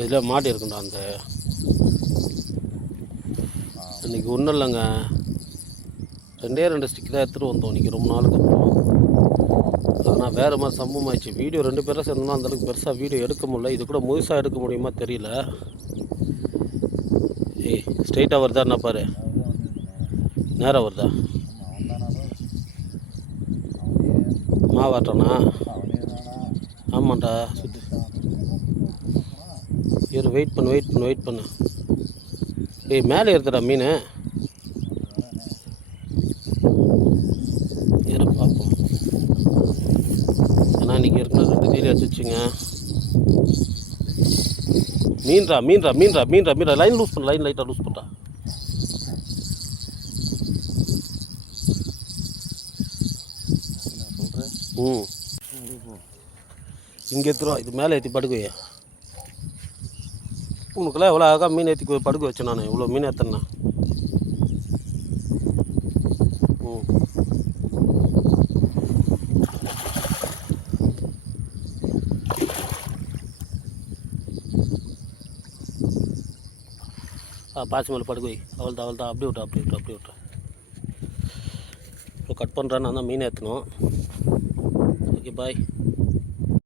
இதில் மாட்டி இருக்குண்டா அந்த இன்றைக்கி ஒன்றும் இல்லைங்க, 2 ஸ்டிக் தான் எடுத்துகிட்டு வந்தோம் இன்றைக்கி ரொம்ப நாளுக்கு அப்புறம். ஆனால் வேறு மாதிரி சம்பவம் ஆயிடுச்சு. வீடியோ 2 பேரும் சேர்ந்தோம்னா அந்தளவுக்கு பெருசாக வீடியோ எடுக்க முடியல. இது கூட முழுசாக எடுக்க முடியுமா தெரியல. ஏய் ஸ்ட்ரெயிட்டாக வருதா என்ன பாரு, நேராக வருதா? மாவாட்டானா? ஆமாண்டா சுற்றி இரு, வெயிட் பண்ணு. ஏய் மேலே ஏறுதுடா மீன். இரு பார்ப்போம். ஏன்னா இன்றைக்கி ஏற்கனவே 2 கீழே வச்சுச்சுங்க. மீன்ரா. லைன் லூஸ் பண்ண, லைட்டாக லூஸ் பண்ணுறா. இங்கே ஏற்றுருவா, இது மேலே ஏற்றி படுக்குவையா. உனக்குலாம் எவ்வளோ அழகாக மீன் ஏற்றி படுக்க வச்சேன் நான். இவ்வளோ மீன் ஏற்றேன்னா. பாசி மேலே படுக்க வை. அவள்தான் அப்படியே விட்டு. இப்போ கட் பண்ணுறேன், நான் தான் மீன் ஏற்றணும். Okay bye.